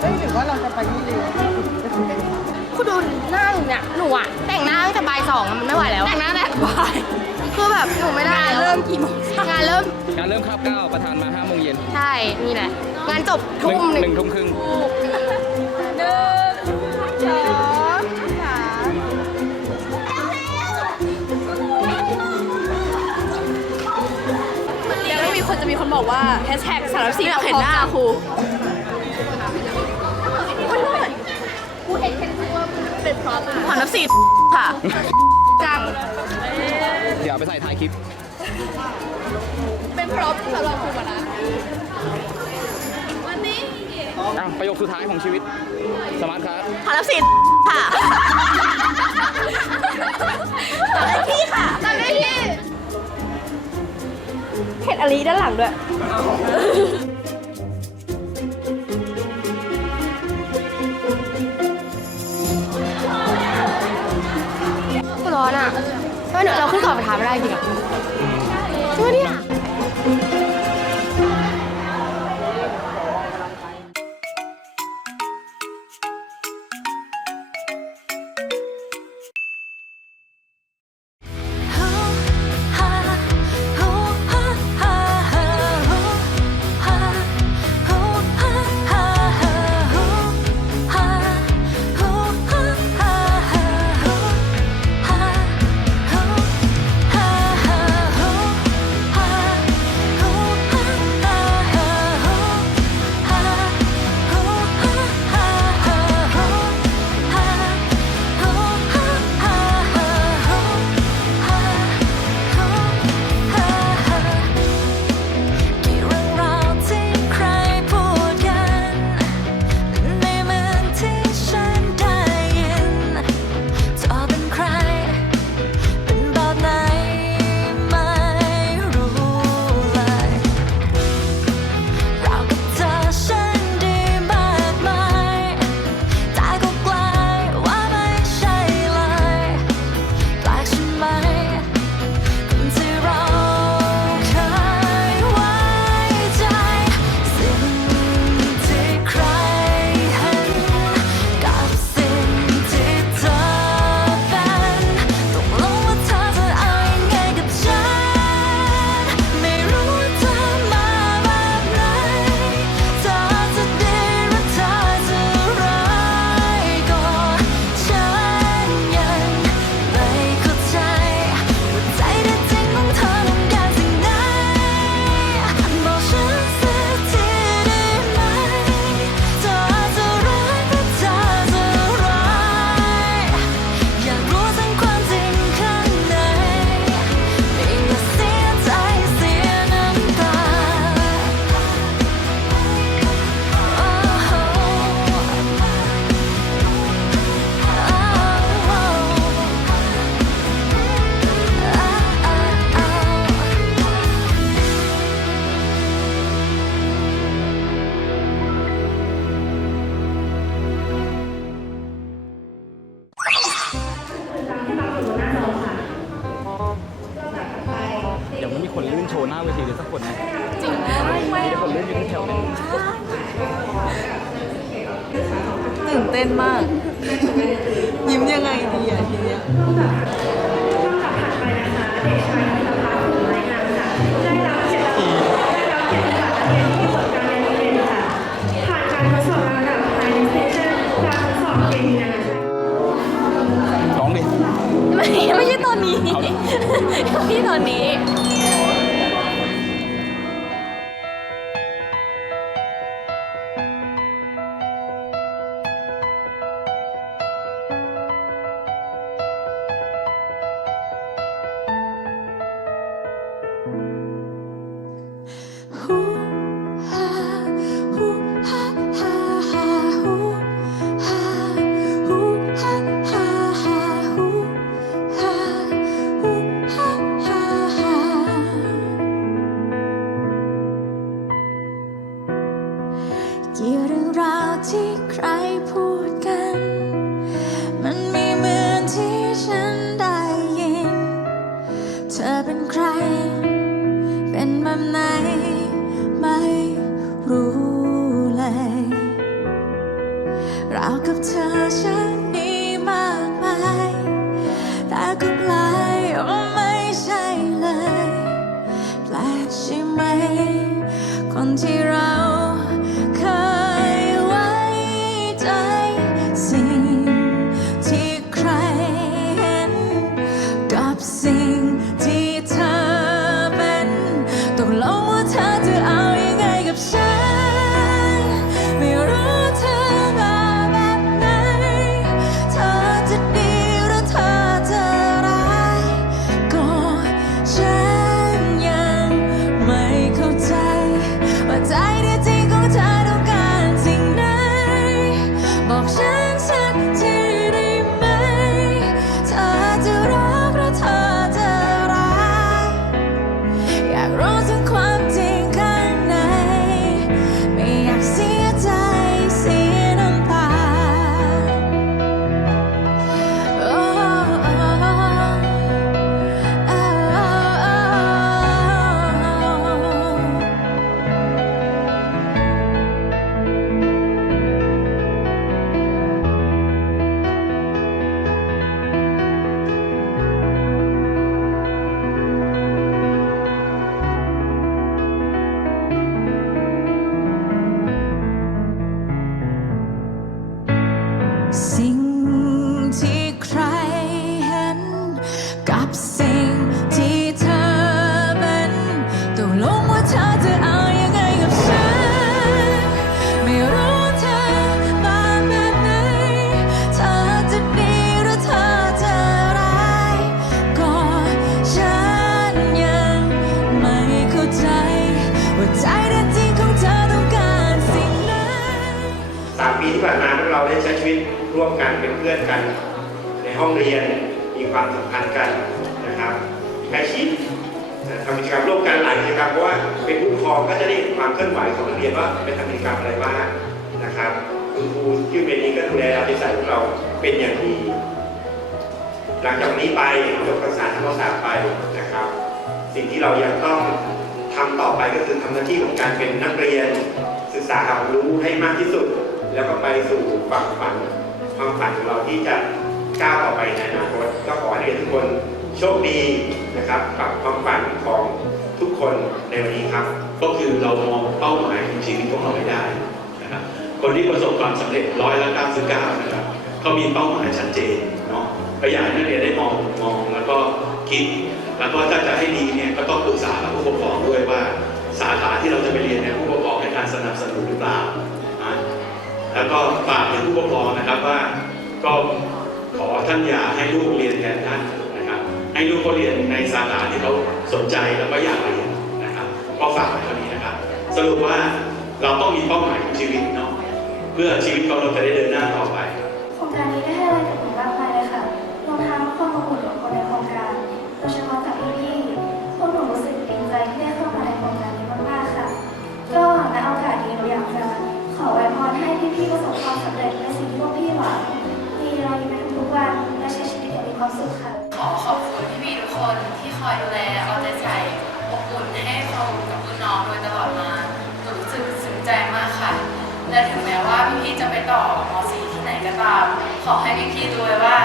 เฮ้ยหรือว่าเราจะไปนี่เลยคุณดูหน้าหนูเนี่ยหนูอะแต่งหน้าตั้งแต่บ่ายสองอะมันไม่ไหวแล้ว แต่งหน้าแต่บ่าย คือแบบหนูไม่ได้เริ่มกี่โมงงานเริ่มงานเริ่มคาบเก้าประธานมาห้าโมงเย็นใช่นี่แหละงานจบทุ่มหหนึ่นึ่งงทุ่มครึ่งหนึ่งสองสามเดี๋ยวไม่มีคนจะมีคนบอกว่าแฮชแท็กสารสีอยากเห็นหน้าครูผ่อนนับสิค่ะจัง เดี๋ยวเอาไปใส่ท้ายคลิป เป็นพร็อพสำหรับครูมานะวันนี้อะประโยคสุดท้ายของชีวิต สมาร์ทครับผ่อนนับสิค่ะตอนได้ที่ค่ะตอนได้ที่เห็นอลีด้านหลังด้วย เดี๋ยวเราขึ้นก่อนไปถามไม่ได้จริงอะใช่ไหมเนี่ย ใจ ว่าใจแท้จริงของเธอต้องการสิ่งไหนสามปีที่ผ่านมาพวกเราได้ใช้ชีวิตร่วมกันเป็นเพื่อนกัน ในห้องเรียนมีความสัมพันธ์กันนะครับใกล้ชิดนะทำกิจกรรมร่วมกันหลายกิจกรรมเพราะว่าเป็นผู้ปกครองก็จะได้ความเคลื่อนไหวของนักเรียนว่าไปทำกิจกรรมอะไรบ้างนะครับคุณครูที่เป็นนี้ก็ดูแลเอาใจใส่พวกเราเป็นอย่างดี หลังจากนี้ไปจบกาษาธรรมศาสตร์ไปนะครับ สิ่งที่เรายังต้อง ทำต่อไปก็คือทำหน้าที่ของการเป็นนักเรียน ศึกษาหาความรู้ให้มากที่สุด แล้วก็ไปสู่ฝั่งฝันความฝันของเราที่จะก้าวต่อไปในอนาคตก็ขอให้เรียนทุกคนโชคดีนะครับกับความฝันของทุกคนในวันนี้ครับ ก็คือเรามองเป้าหมายของชีวิตของเราให้ได้นะครับคนที่ประสบความสำเร็จร้อยละ99นะครับเขามีเป้าหมายชัดเจนเนาะก็อยากให้นักเรียนได้มองมองแล้วก็คิด แล้วก็ถ้าจะให้ดีเนี่ยก็ต้องปรึกษากับผู้ปกครองด้วยว่าสาขาที่เราจะไปเรียนเนี่ยผู้ปกครองให้การสนับสนุนหรือเปล่านะแล้วก็ฝากถึงผู้ปกครองนะครับว่าก็ขอท่านอย่าให้ลูกเรียนแทนท่านนะครับ ให้ลูกเขาเรียนในสาขาที่เขาสนใจแล้วก็อยากเรียนนะครับก็ฝากไว้เท่านี้นะครับ สรุปว่าเราต้องมีเป้าหมายของชีวิตเนาะเพื่อชีวิตของเราจะได้เดินหน้าต่อไป พี่ๆประสบความสำเร็จในสิ่งที่พวกพี่หวังมีรอยยิ้มในทุกๆวันและใช้ชีวิตอย่างมีความสุขค่ะ ขอขอบคุณพี่ๆทุกคนที่คอยดูแลเอาใจใส่อบอุ่นให้เขากับรุ่นน้องโดยตลอดมาหนูรู้สึกซึ้งใจมากค่ะ และถึงแม้ว่าพี่ๆจะไปต่อม .4 ที่ไหนก็ตาม ขอให้พี่ๆดูไว้ว่า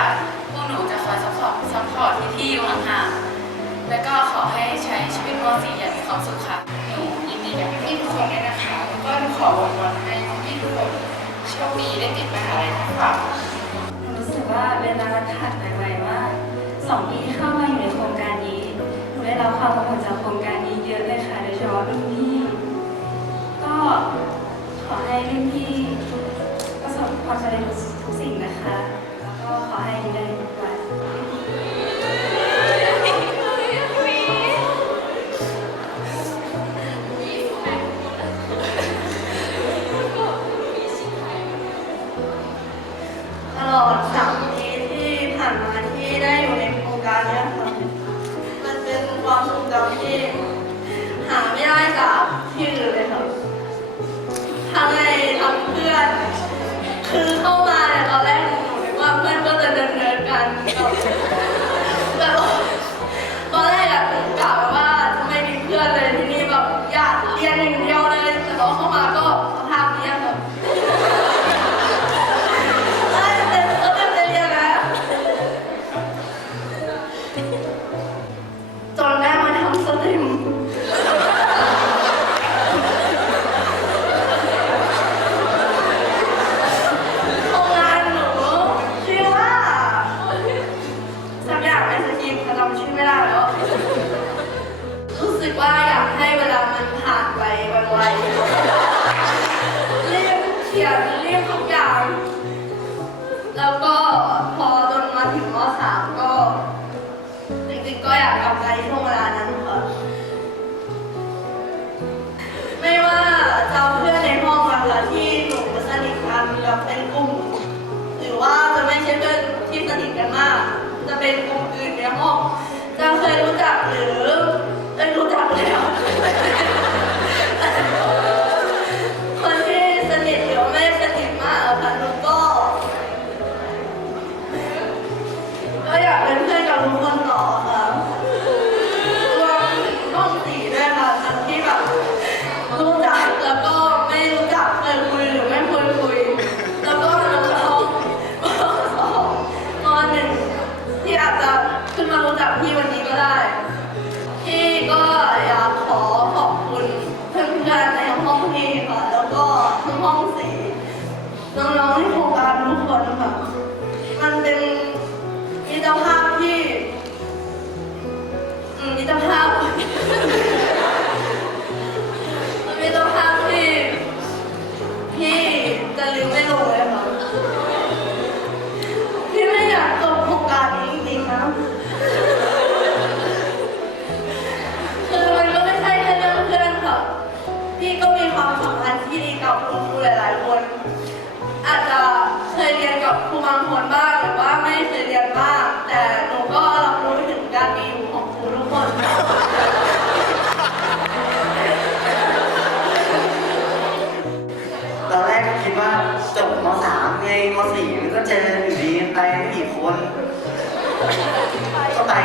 พวกหนูจะคอยซัพพอร์ตซัพพอร์ตพี่ๆอยู่ห่างๆและก็ขอให้ใช้ชีวิตม .4 อย่างมีความสุขค่ะ หนูยินดีกับพี่ๆทุกคนด้วยนะคะแล้วก็หนูขออวยพรให้พี่ๆทุกคน โชคดีได้ติดมหาลัยค่ะรู้สึกว่าเวลามันผ่านไปไวมากสองปีที่เข้ามาอยู่ในโครงการนี้หนูได้รับความอบอุ่นจากโครงการนี้เยอะเลยค่ะโดยเฉพาะรุ่นพี่ก็ขอให้รุ่นพี่ประสบความสำเร็จทุกสิ่งนะคะ แล้วก็ขอให้ได้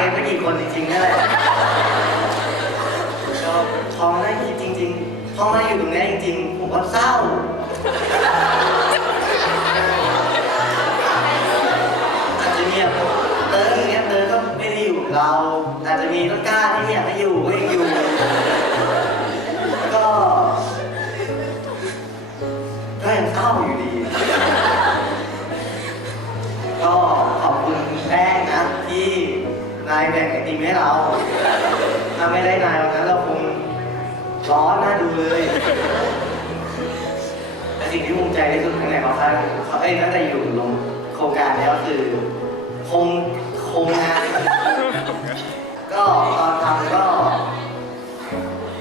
เป็นผู้หญิงคนจริงๆนั่นแหละชอบพอมาได้คิดจริง ๆ พอมาอยู่ตรงนี้จริงๆผมก็เศร้า อาจจะมีแบเติร์กอย่างเงี้ยเติร์กก็ไม่ได้อยู่เรา อาจจะมีต้นกล้าที่อยากไปอยู่ายแบ่งไอติมให้เราถ้าไม่ได้นายวันนั้นเราคงร้อนน่าดูเลยแต่สิ่งที่ภูมิใจที่สุดข้างในของท่านเขาเอ้ยน่าจะอยู่ลงโครงการแล้วคือคงคงงานก็ตอนทำก็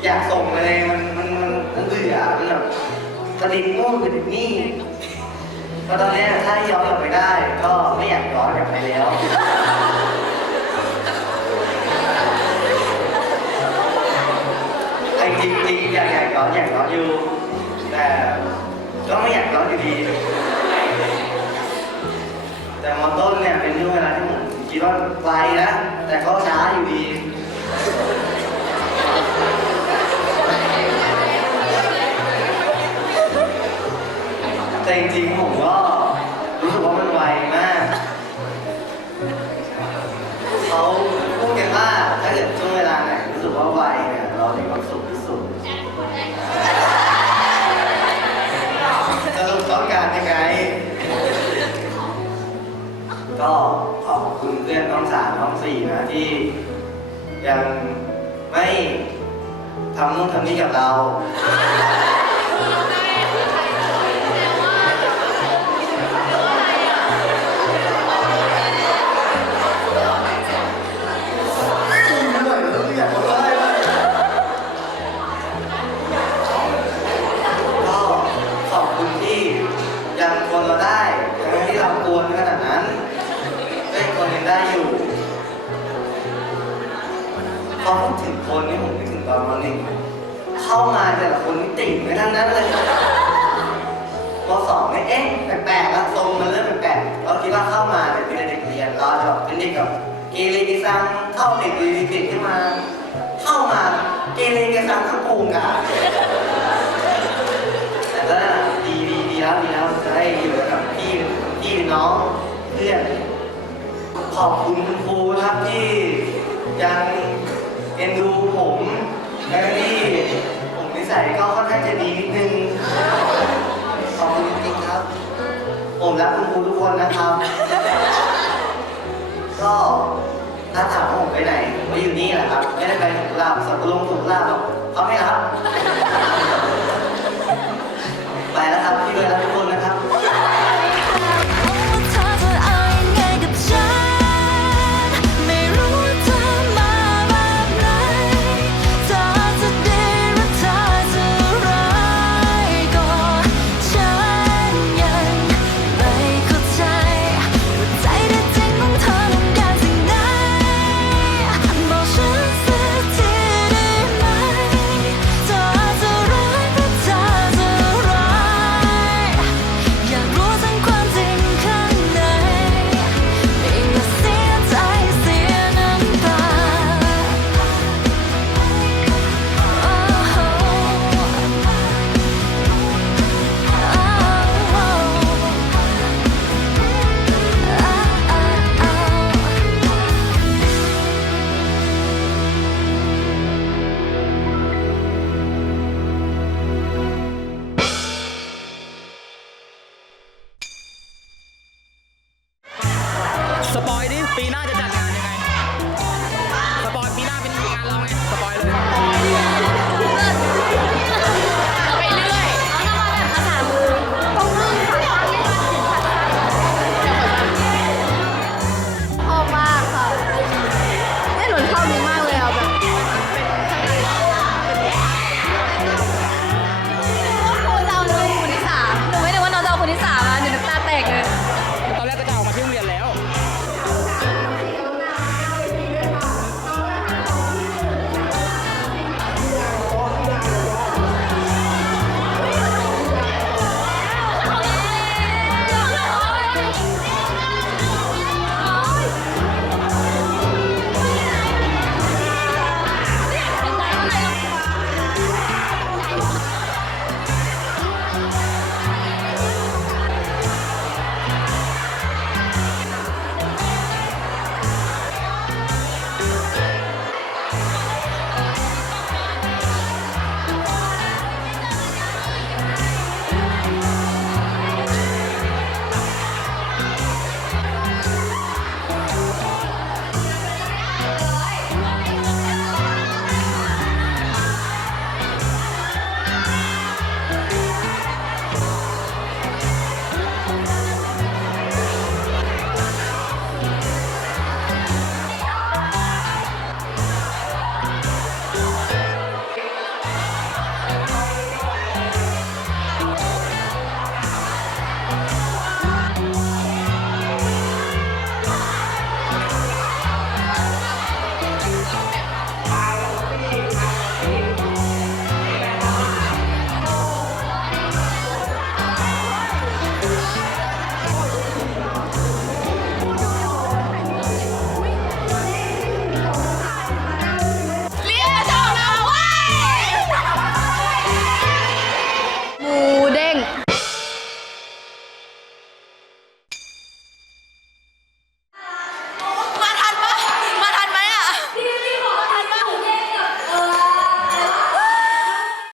อยากส่งอะไรมันมันมันเบื่อมันแบบประดิษฐ์ง่วงประดิษฐ์นี่ก็ตอนนี้ถ้าย้อนกลับไปได้ ก็ไม่อยากย้อนกลับไปแล้ว จริงจอยากอยากร้อนอยากร้อนอยู่ แต่ก็ไม่อยากร้อนอยู่ดี แต่มอต้นเนี่ยเป็นช่วงเวลาที่ผมคิดว่าไกลนะ แต่ก็ช้าอยู่ดีแต่จริงๆผมก็ สารท้องสี่นะที่ยังไม่ทำนู่นทำนี่กับเรา เข้ามาแต่ละคนติ่งไปทั้งนั้นเลยมสองเนี่ยเอ๊ะแปลกๆแล้วทรงมันเริ่มแปลกๆเราคิดว่าเข้ามาเนี่เป็นเด็กเรียนเราจะแบเป็นเด็กแบบเกเรเกซังเข้าเด็กเรียนเดขึ้นมาเข้ามาเกเรเกซังทั้งกลุ่มกันแต่ก็ดีดีดีแล้วดีแล้วจะได้อยู่กับพี่พี่น้องเพื่อนขอบคุณครูครับที่ยังเอ็นดูผมและ นิสัยก็ค่อนข้างจะดีนิดนึงขอบคุณจริงๆครับ ผมรักคุณครูทุกคนนะครับ ก็ถ้าถามว่าผมไปไหนมก็อยู่นี่แหละครับ ไม่ได้ไปถูกลาบสับลงสุราบหรอกเขาไม่รับ ไปแล้วครับพี่ด้วยรักทุกคนนะครับ สปอยดิ ปีหน้าจะจัดงานยังไง สปอยปีหน้าเป็นงานเราไง สปอยเลย